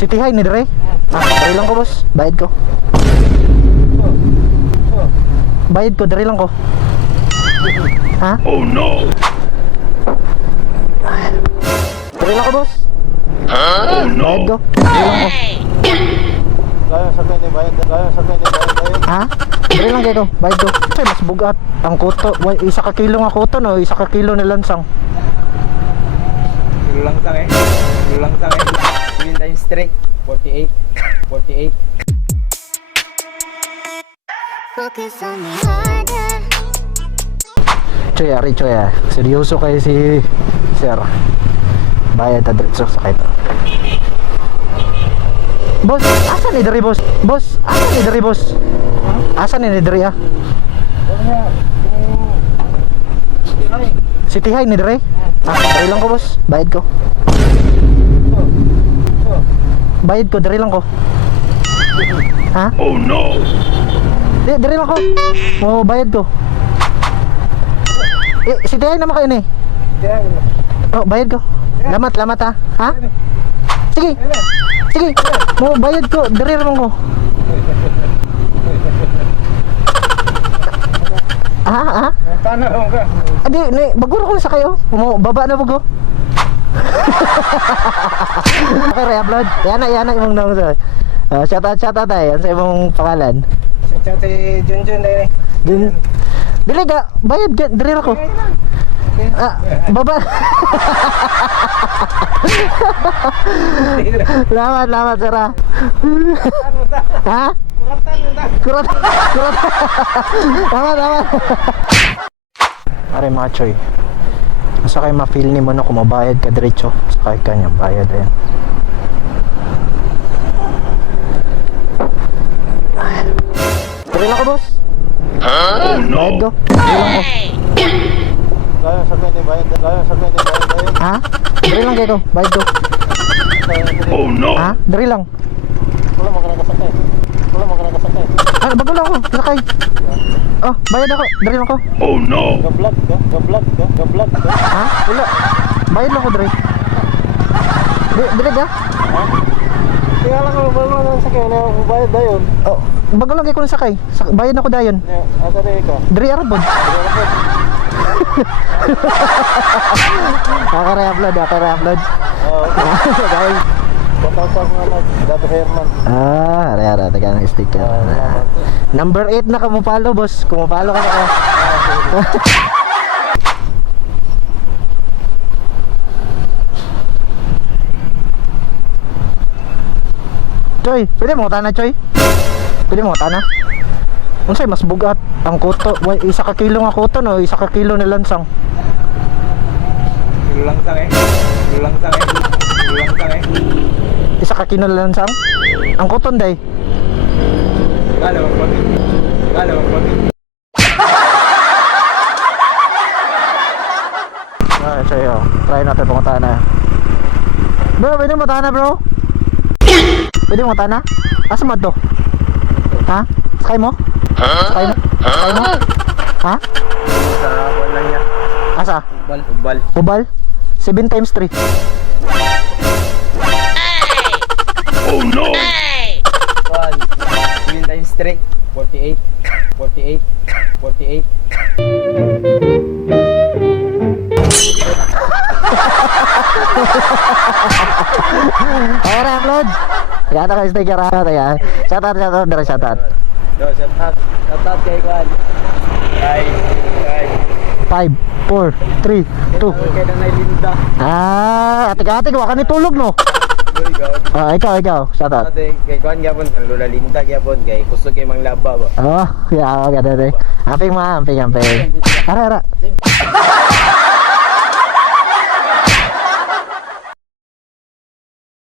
City High ni Dre. Ah, Dre lang ko boss. Bayad ko. Bayad ko, Dre lang ko. Ha? Oh no! Dre lang ko boss. Oh no! Bayad ko. Dre lang ko. Gaya sa kanya bayad, gaya sa kanya bayad. Ha? Dre lang kayo. Bayad ko. Ay, mas bugat. Ang kuto. Isa ka kilo nga kuto no? Isa ka kilo na lansang. Kilo lang sang eh. Kilo lang sang eh. 7 times 3. 48. 48. Focus on me harder. Choy, ari choy ah. Seryoso kayo si Sir. Bayad ta diretso sa kayo. Boss, asa ni Dre boss? Boss, asa ni Dre boss? Asa ni Dre ah? City High ni Dre? Ah, lang ko boss. Bayad ko. Bayad ko, Dre lang ko. Ha? Oh no! Di, Dre lang ko. Oh, bayad ko. Eh, City High naman kayo ni. Oh, bayad ko. Lamat, lamat ha. Ha? Sige. Sige. Mo bayad ko. Dre lang ko. Ah, ah. Tanong ka. Adi, ni, baguro ko sa kayo. Mo baba na bago. Okay, re-upload. Yan na, yan na yung nang sa. Uh, shout out, shout out tayo. Ano sa imong pangalan? Si Chan si Junjun dahil eh. Din, dili ka, bayad ka, dili ako. Ah, baba. lamat, lamat, sara. ha? Kurat, kurat. lamat, lamat. Are mga choy. Asa kayo ma-feel ni mo no kung mabayad ka diretso sa kay kanya bayad ayan. Dali lang ko boss. Oh Bayad no! ko. Lang ko. Gaya sa kanya bayad, gaya sa kanya bayad. Ha? Dali lang kayo. Bayad ko. Oh no! Ha? Dali lang. Wala mo ka nakasakay. Wala mo ka nakasakay. Ah, bago lang ako. Sakay. Oh, bayad ako. Lang ako. Oh no! Ga-vlog ka, ga-vlog ka, ga-vlog ka. Ha? Wala. Bayad lang ako, Dre. Di, dali ka? Kaya lang ako ba mo nang sakay na bayad na yun. Oh, bago lang kayo ko nasakay. Sak- bayad ako dayon. Ata rin ka. Dre Arabod. Ako re-upload, ako re-upload. Oo. Guys. Patawag nga mag Dado Herman. Ah, are are taga ng sticker. Ah. Number 8 na kamupalo, boss. Kumapalo ka na ako. Choy, pwede mo tana, Choy? Pwede mo tana? Unsay mas bugat ang kuto? Why, isa ka kilo nga kuto no, isa ka kilo na lansang. Kilo lang sang eh. Kilo lang sang eh. Kilo lang sang eh. Isa ka kilo na lansang? Ang kuton day. Mo pag. Kala mo pag. Ah, sa'yo. Try natin pumunta na. Bro, pwede mo tana, bro? Pwede mo tana? Asa mo to? Ha? Sakay mo? Sakay mo? Sakay mo? Ha? Sa lang niya. Asa? Ubal. Ubal. Ubal? 7 times 3. Oh no! Kuan. 7 times 3. 48. 48. 48. Okay, re-upload. Teka, ata kayo sticker ha. Teka. Shout out, shout out, dara shout out. Yo. Shout out kay Kuan. Kay. Kay. 5, 4, 3, 2. Kay Nanay Linda. Ah, teka, waka ni tulog no. Ah, ikaw, ikaw. Shout out. Ate, kay Kuan gyapon kay Lola Linda gyapon kay kusog kay Mang Laba ba. Oh, ya, oh, deh. Amping mah, amping, amping. Ara, ara.